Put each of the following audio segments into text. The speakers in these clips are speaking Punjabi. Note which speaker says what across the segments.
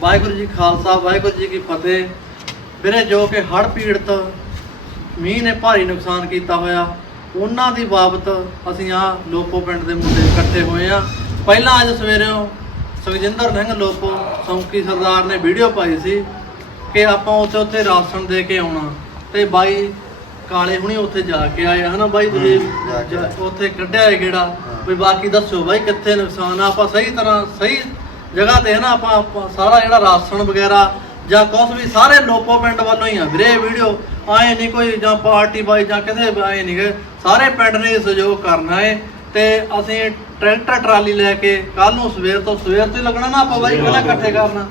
Speaker 1: ਵਾਹਿਗੁਰੂ ਜੀ ਖਾਲਸਾ ਵਾਹਿਗੁਰੂ ਜੀ ਕੀ ਫਤਿਹ ਵੀਰੇ ਜੋ ਕਿ ਹੜ੍ਹ ਪੀੜਤ ਮੀਂਹ ਨੇ ਭਾਰੀ ਨੁਕਸਾਨ ਕੀਤਾ ਹੋਇਆ ਉਹਨਾਂ ਦੀ ਬਾਬਤ ਅਸੀਂ ਆ ਲੋਪੋ ਪਿੰਡ ਦੇ ਮੁੰਡੇ ਇਕੱਠੇ ਹੋਏ ਆ ਪਹਿਲਾਂ ਅੱਜ ਸਵੇਰੇ ਸੁਖਜਿੰਦਰ ਸਿੰਘ ਲੋਪੋ ਸੌਂਕੀ ਸਰਦਾਰ ਨੇ ਵੀਡੀਓ ਪਾਈ ਸੀ ਕਿ ਆਪਾਂ ਉੱਥੇ ਉੱਥੇ ਰਾਸ਼ਨ ਦੇ ਕੇ ਆਉਣਾ ਤੇ ਬਾਈ ਕਾਲੇ ਹੁਣੀ ਉੱਥੇ ਜਾ ਕੇ ਆਏ ਹਨਾ ਬਾਈ ਤੁਸੀਂ। ਉੱਥੇ ਕੱਢਿਆ ਹੈ
Speaker 2: ਹਾਂ।
Speaker 1: ਵੀ ਬਾਕੀ ਦੱਸੋ ਬਾਈ ਕਿੱਥੇ ਨੁਕਸਾਨ ਆ ਆਪਾਂ ਸਹੀ ਤਰ੍ਹਾਂ ਸਹੀ ਜਗ੍ਹਾ ਤੇ ਹੈ ਨਾ ਆਪਾਂ ਆਪਾਂ ਸਾਰਾ ਜਿਹੜਾ ਰਾਸ਼ਨ ਵਗੈਰਾ ਜਾਂ ਕੁਛ ਵੀ ਸਾਰੇ ਲੋਪੋ ਪਿੰਡ ਵੱਲੋਂ ਹੀ ਆ ਵੀਰੇ ਵੀਡੀਓ ਆਏ ਨਹੀਂ ਕੋਈ ਜਾਂ ਪਾਰਟੀ ਬਾਈ ਜਾਂ ਕਿਤੇ ਆਏ ਨਹੀਂ ਗਏ ਸਾਰੇ ਪਿੰਡ ਨੇ ਸਹਿਯੋਗ ਕਰਨਾ ਹੈ ਤੇ ਅਸੀਂ ਟਰੈਕਟਰ ਟਰਾਲੀ ਲੈ ਕੇ ਕੱਲ ਨੂੰ ਸਵੇਰ ਤੋਂ ਸਵੇਰ ਤੋਂ ਲੱਗਣਾ ਨਾ ਆਪਾਂ ਬਾਈ ਪਹਿਲਾਂ ਇਕੱਠੇ ਕਰਨਾ।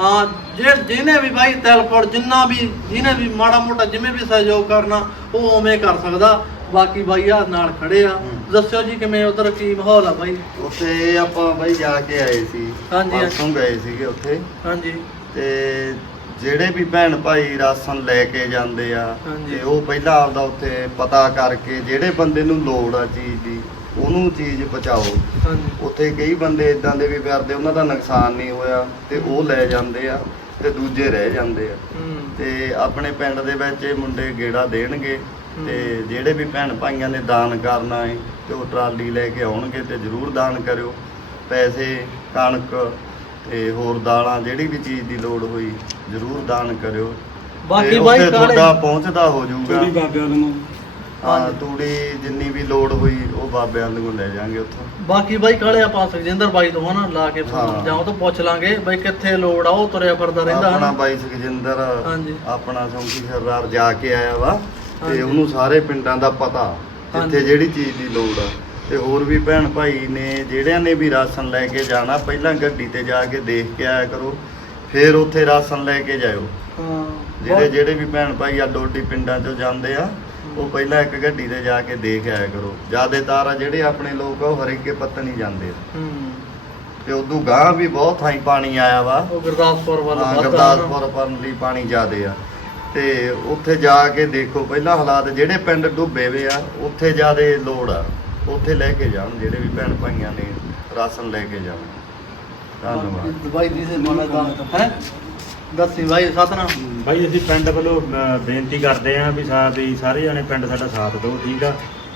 Speaker 1: ਹਾਂ ਜੇ ਜਿਹਨੇ ਵੀ ਬਾਈ ਤੈਲਪੁਰ ਜਿੰਨਾ ਵੀ ਜਿਹਨੇ ਵੀ ਮਾੜਾ ਮੋਟਾ ਜਿਵੇਂ ਵੀ ਸਹਿਯੋਗ ਕਰਨਾ ਉਹ ਉਵੇਂ ਕਰ ਸਕਦਾ। ਬਾਕੀ ਬਾਈ ਆ ਨਾਲ ਖੜੇ ਆ। ਦੱਸਿਓ ਜੀ ਕਿਵੇਂ ਉਧਰ ਕੀ ਮਾਹੌਲ ਆ ਬਾਈ
Speaker 2: ਉੱਥੇ ਆਪਾਂ ਬਾਈ ਜਾ ਕੇ ਆਏ ਸੀ
Speaker 1: ਹਾਂਜੀ, ਹਾਂਜੀ।
Speaker 2: ਪਰਸੋਂ ਗਏ ਸੀਗੇ ਉੱਥੇ
Speaker 1: ਹਾਂਜੀ
Speaker 2: ਤੇ ਜਿਹੜੇ ਵੀ ਭੈਣ ਭਾਈ ਰਾਸ਼ਨ ਲੈ ਕੇ ਜਾਂਦੇ ਆ
Speaker 1: ਹਾਂਜੀ।
Speaker 2: ਤੇ ਉਹ ਪਹਿਲਾਂ ਆਪਦਾ ਉੱਥੇ ਪਤਾ ਕਰਕੇ ਜਿਹੜੇ ਬੰਦੇ ਨੂੰ ਲੋੜ ਆ ਚੀਜ਼ ਦੀ ਉਹਨੂੰ ਚੀਜ਼ ਪਹੁੰਚਾਓ
Speaker 1: ਹਾਂਜੀ
Speaker 2: ਉੱਥੇ ਕਈ ਬੰਦੇ ਇਦਾਂ ਦੇ ਵੀ ਕਰਦੇ ਉਹਨਾਂ ਦਾ ਨੁਕਸਾਨ ਨਹੀਂ ਹੋਇਆ ਤੇ ਉਹ ਲੈ ਜਾਂਦੇ ਆ ਤੇ ਦੂਜੇ ਰਹਿ ਜਾਂਦੇ ਆ
Speaker 1: ਹੂੰ
Speaker 2: ਤੇ ਆਪਣੇ ਪਿੰਡ ਦੇ ਵਿੱਚ ਇਹ ਮੁੰਡੇ ਗੇੜਾ ਦੇਣਗੇ। ਤੇ ਜਿਹੜੇ ਵੀ ਭੈਣ ਭਾਈਆਂ ਨੇ ਦਾਨ ਕਰਨਾ ਹੈ ਤੇ ਉਹ ਟਰਾਲੀ ਲੈ ਕੇ ਆਉਣਗੇ ਤੇ ਜਰੂਰ ਦਾਨ ਕਰਿਓ ਪੈਸੇ ਕਣਕ ਤੇ ਹੋਰ ਦਾਲਾਂ ਜਿਹੜੀ ਵੀ ਚੀਜ਼ ਦੀ ਲੋੜ ਹੋਈ ਜਰੂਰ ਦਾਨ ਕਰਿਓ
Speaker 1: ਬਾਕੀ ਬਾਈ ਕਾਲੇ
Speaker 2: ਤੁਹਾਡਾ ਪਹੁੰਚਦਾ ਹੋ ਜਾਊਗਾ
Speaker 3: ਬਾਬਿਆਂ ਨੂੰ
Speaker 2: ਹਾਂ। ਤੂੜੀ ਜਿੰਨੀ ਵੀ ਲੋੜ ਹੋਈ ਉਹ ਬਾਬਿਆਂ ਨੂੰ ਲੈ ਜਾਾਂਗੇ ਉੱਥੋਂ
Speaker 1: ਬਾਕੀ ਬਾਈ ਕਾਲੇ ਆਪਾਂ ਸੁਖਜਿੰਦਰ ਬਾਈ ਤੋਂ ਹਨਾ ਲਾ ਕੇ। ਜਾਂ ਉਹ ਤੋਂ ਪੁੱਛ ਲਾਂਗੇ ਬਾਈ ਕਿੱਥੇ ਲੋੜ ਆ ਉਹ ਤੁਰਿਆ ਫਿਰਦਾ ਰਹਿੰਦਾ
Speaker 2: ਆਪਣਾ
Speaker 1: ਹਨਾ
Speaker 2: ਬਾਈ ਸੁਖਜਿੰਦਰ। ਆਪਣਾ ਸੌਂਕੀ ਸਰਦਾਰ ਜਾ ਕੇ ਆਇਆ ਵਾ। ਤੇ ਉਹਨੂੰ ਸਾਰੇ ਪਿੰਡਾਂ ਦਾ ਪਤਾ। ਜਿੱਥੇ ਜਿਹੜੀ ਚੀਜ਼ ਦੀ ਲੋੜ ਆ। ਤੇ ਹੋਰ ਵੀ ਭੈਣ ਭਾਈ ਨੇ ਜਿਹੜਿਆਂ ਨੇ ਵੀ ਰਾਸ਼ਨ ਲੈ ਕੇ ਜਾਣਾ ਪਹਿਲਾਂ ਗੱਡੀ ਤੇ ਜਾ ਕੇ ਦੇਖ ਕੇ ਆਇਆ ਕਰੋ ਫਿਰ ਉੱਥੇ ਰਾਸ਼ਨ ਲੈ ਕੇ ਜਾਇਓ।
Speaker 1: ਹਾਂ
Speaker 2: ਜਿਹੜੇ ਜਿਹੜੇ ਵੀ ਭੈਣ ਭਾਈ ਆ ਡੋਡੀ ਪਿੰਡਾਂ ਚੋਂ ਜਾਂਦੇ ਆ ਉਹ ਪਹਿਲਾਂ ਇੱਕ ਗੱਡੀ ਤੇ ਜਾ ਕੇ ਦੇਖ ਆਇਆ ਕਰੋ। ਜਿਆਦਾਤਰ ਆ ਜਿਹੜੇ ਆਪਣੇ ਲੋਕ ਆ ਉਹ ਹਰੀਕੇ ਪੱਤਨ ਹੀ ਜਾਂਦੇ ਆ। ਤੇ ਉਦੋਂ ਗਾਂ ਵੀ ਬਹੁਤ ਥਾਈਂ ਪਾਣੀ ਆਇਆ ਵਾ।
Speaker 1: ਉਹ ਗੁਰਦਾਸਪੁਰ ਵੱਲ
Speaker 2: ਗੁਰਦਾਸਪੁਰ ਲਈ ਪਾਣੀ ਜ਼ਿਆਦੇ ਆ। ਤੇ ਉੱਥੇ ਜਾ ਕੇ ਦੇਖੋ ਪਹਿਲਾਂ ਹਾਲਾਤ ਜਿਹੜੇ ਪਿੰਡ ਡੁੱਬੇ ਵੇ ਆ ਉੱਥੇ ਜ਼ਿਆਦੇ ਲੋੜ ਆ। ਉੱਥੇ ਲੈ ਕੇ ਜਾਣ ਜਿਹੜੇ ਵੀ ਭੈਣ ਭਾਈਆਂ ਨੇ ਰਾਸ਼ਨ ਲੈ ਕੇ ਜਾਣ। ਧੰਨਵਾਦ।
Speaker 1: ਬਾਈ ਦੀ ਸੇ ਮਾਨਾ ਦਾ ਹੈ? ਦੱਸੀ ਬਾਈ ਸਤਨਾਮ।
Speaker 3: ਭਾਈ ਅਸੀਂ ਪਿੰਡ ਵੱਲੋਂ ਅਹ, ਬੇਨਤੀ ਕਰਦੇ ਆਂ ਵੀ ਸਾ ਵੀ ਸਾਰੇ ਜਣੇ ਪਿੰਡ ਸਾਡਾ ਸਾਥ ਦਿਓ ਠੀਕ ਆ?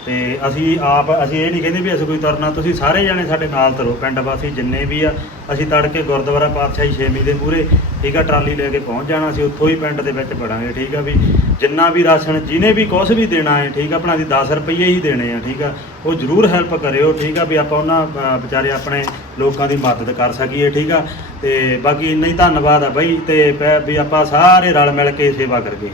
Speaker 3: ਤੇ ਅਸੀਂ ਆਪ, ਅਸੀਂ ਇਹ ਨਹੀਂ ਕਹਿੰਦੇ ਵੀ ਅਸੀਂ ਕੋਈ ਤੁਰਨਾ, ਤੁਸੀਂ ਸਾਰੇ ਜਣੇ ਸਾਡੇ ਨਾਲ ਤਰੋ, ਪਿੰਡ ਵਾਸੀ ਜਿੰਨੇ ਵੀ ਆ, ਅਸੀਂ ਤੜਕੇ ਗੁਰਦੁਆਰਾ ਪਾਤਸ਼ਾਹੀ ਛੇਵੀਂ ਦੇ ਮੂਹਰੇ, ਠੀਕ ਆ, ਟਰਾਲੀ ਲੈ ਕੇ ਪਹੁੰਚ ਜਾਣਾ, ਅਸੀਂ ਉੱਥੋਂ ਹੀ ਪਿੰਡ ਦੇ ਵਿੱਚ ਵੜਾਂਗੇ, ਠੀਕ ਆ ਵੀ, ਜਿੰਨਾ ਵੀ ਰਾਸ਼ਨ, ਜਿਹਨੇ ਵੀ ਕੁਛ ਵੀ ਦੇਣਾ ਹੈ, ਠੀਕ ਆ, ਆਪਣਾ ਅਸੀਂ 10 ਰੁਪਏ ਹੀ ਦੇਣੇ ਆ, ਠੀਕ ਆ, ਉਹ ਜ਼ਰੂਰ ਹੈਲਪ ਕਰਿਓ, ਠੀਕ ਆ, ਵੀ ਆਪਾਂ ਉਹਨਾਂ ਵਿਚਾਰੇ ਆਪਣੇ ਲੋਕਾਂ ਦੀ ਮਦਦ ਕਰ ਸਕੀਏ, ਠੀਕ ਆ, ਤੇ ਬਾਕੀ ਇੰਨਾ ਹੀ ਧੰਨਵਾਦ ਆ ਬਾਈ, ਤੇ ਪੈ- ਵੀ ਆਪਾਂ ਸਾਰੇ ਰਲ ਮਿਲ ਕੇ ਸੇਵਾ ਕਰਕੇ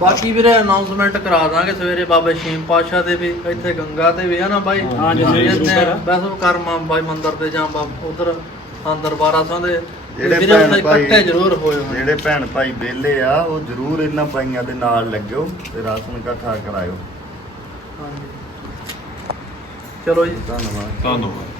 Speaker 1: ਬਾਕੀ ਵੀਰੇ ਅਨਾਉਂਸਮੈਂਟ ਕਰਾ ਦਾਂਗੇ ਸਵੇਰੇ ਬਾਬਾ ਸ਼ੀਮ ਪਾਸ਼ਾ ਦੇ ਵੀ ਇੱਥੇ ਗੰਗਾ ਤੇ ਵੀ ਹੈ ਨਾ ਬਾਈ?
Speaker 3: ਹਾਂ, ਜੀ, ਜੀ,
Speaker 1: ਜਿੱਥੇ
Speaker 3: ਜ਼ਰੂਰ।
Speaker 1: ਵੈਸੇ ਕਰਮਾ ਬਾਈ ਮੰਦਿਰ ਤੇ ਜਾਂ ਉਧਰ ਅੰਦਰ ਬਾਰਾਂ ਸਾਂ ਦੇ।
Speaker 2: ਜਿਹੜੇ
Speaker 1: ਵੀਰੇ
Speaker 2: ਭੈਣ ਭਾਈ
Speaker 1: ਇਕੱਠੇ ਜ਼ਰੂਰ ਹੋਏ ਹੋਏ।
Speaker 2: ਜਿਹੜੇ ਭੈਣ ਭਾਈ ਵਿਹਲੇ ਆ ਉਹ ਜ਼ਰੂਰ ਇਹਨਾਂ ਭਾਈਆਂ ਦੇ ਨਾਲ ਲੱਗਿਓ ਤੇ ਰਾਸ਼ਨ ਇਕੱਠਾ ਕਰਾਇਓ।
Speaker 1: ਹਾਂਜੀ। ਚਲੋ ਜੀ।
Speaker 2: ਧੰਨਵਾਦ।
Speaker 4: ਧੰਨਵਾਦ।